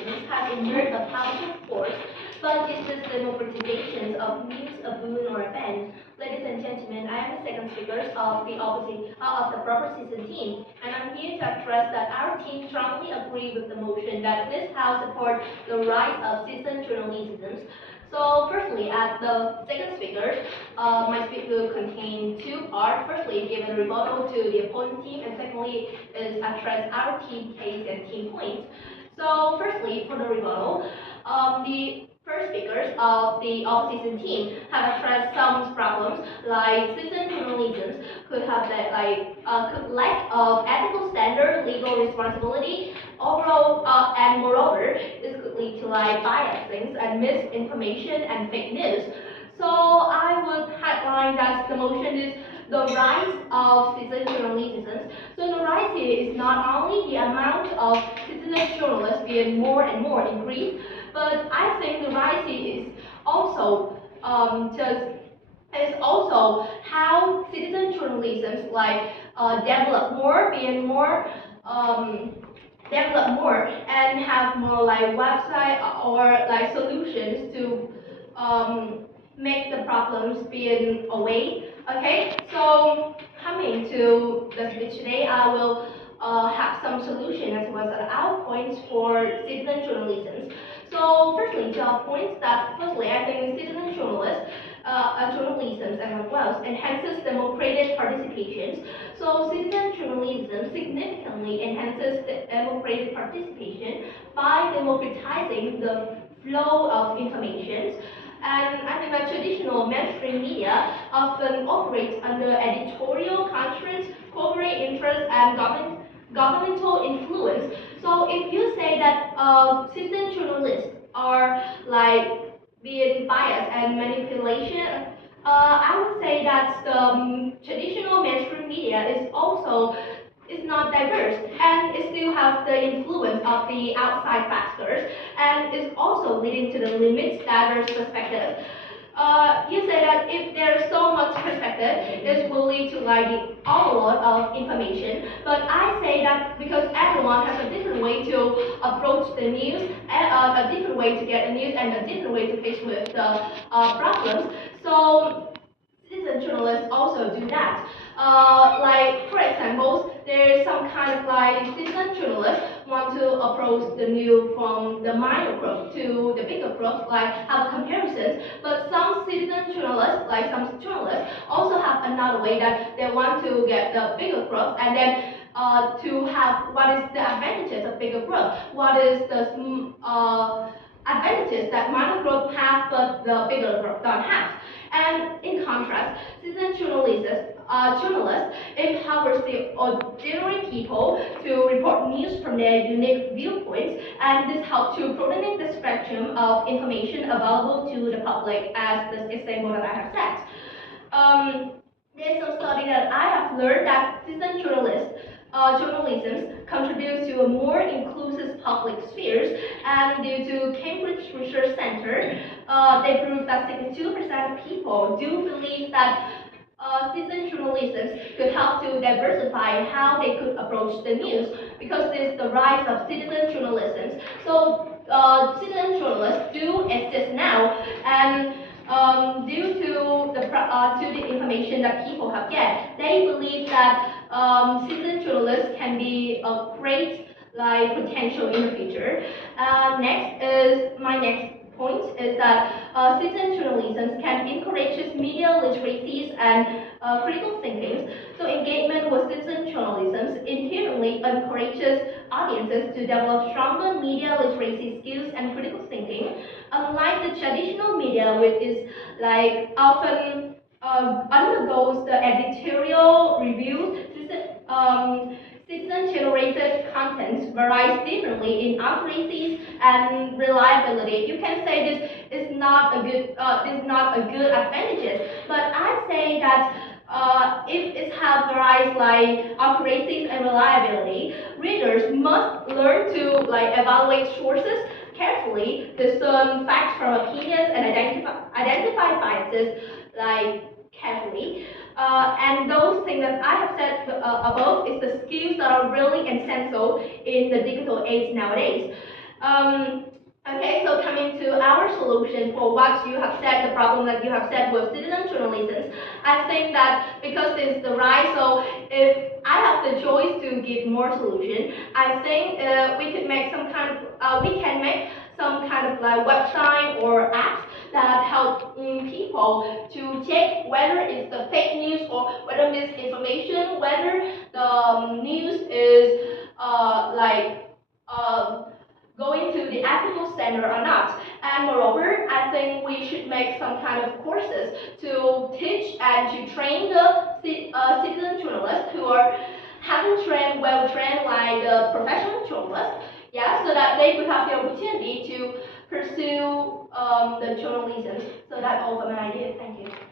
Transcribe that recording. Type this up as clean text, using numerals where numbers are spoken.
journalism has emerged a powerful force, but is this democratization of news a boon or a ban? Ladies and gentlemen, I am the second speaker of the proper season team, and I'm here to express that our team strongly agree with the motion that this House supports the rise of citizen journalism. So firstly, as the second speaker, my speech will contain two parts. Firstly, give a rebuttal to the opposing team, and secondly, is address our team case and team points. So firstly, for the rebuttal, the first speakers of the opposition team have addressed some problems like citizen journalism could have that could lack of ethical standard, legal responsibility, overall, and moreover, this could lead to biasings and misinformation and fake news. So I would headline that the motion is the rise of citizen journalism. So the rise here is not only the amount of citizen journalists being more and more increased, but I think the rise here is also also how citizen journalism develop more, being more develop more and have more website or solutions to make the problems being away. Okay, so coming to the speech today, I will have some solution as well as our points for citizen journalism. So firstly, to our points that firstly, I think citizen journalism as well enhances democratic participation. So citizen journalism significantly enhances the democratic participation by democratizing the flow of information. And I think that traditional mainstream media often operates under editorial constraints, corporate interest, and governmental influence. So if you say that citizen journalists are being biased and manipulation, I would say that the traditional mainstream media is not diverse and it still has the influence of the outside factors and is also leading to the limits diverse perspective. You say that if there's so much perspective, this will lead to the overload of information. But I say that because everyone has a different way to approach the news, a different way to get the news, and a different way to face with the problems. So citizen journalists also do that. For example, there is some kind of citizen journalists want to approach the news from the minor group to the bigger group, have a comparison. But some citizen journalists, some journalists, also have another way that they want to get the bigger group and then to have what is the advantages of bigger group, what is the advantages that minor group have but the bigger group don't have. And in contrast, citizen journalists empowers the ordinary people to report news from their unique viewpoints, and this helps to broaden the spectrum of information available to the public, as the example that I have set. There's some study that I have learned that citizen journalism contributes to a more inclusive public spheres, and due to Cambridge Research Center, they prove that 62% of people do believe that citizen journalism could help to diversify how they could approach the news because there's the rise of citizen journalism. So citizen journalists do exist now, and due to the information that people have get, they believe that citizen journalists can be a great potential in the future. My next point is that citizen journalism can encourage media literacies and critical thinking. So engagement with citizen journalism inherently encourages audiences to develop stronger media literacy skills and critical thinking. Unlike the traditional media, which is often undergoes the editorial reviews, citizen-generated content varies differently in accuracy and reliability. You can say this is not a good advantage, but I say that if it has varies accuracy and reliability, readers must learn to evaluate sources carefully, discern facts from opinions, and identify biases carefully. And those things that I have said above is the skills that are really essential in the digital age nowadays. Okay, so coming to our solution for what you have said, the problem that you have said with citizen journalism, I think that because this is the rise, so if I have the choice to give more solution, I think we could make some kind of, we can make some kind of like website or apps that help people to check whether it's the fake news or whether misinformation, whether the news is going to the ethical standard or not. And moreover, I think we should make some kind of courses to teach and to train the citizen journalists who are haven't trained, well trained like the professional journalists, yeah, so that they could have the opportunity to pursue the journalism. So that's all for my idea. Thank you.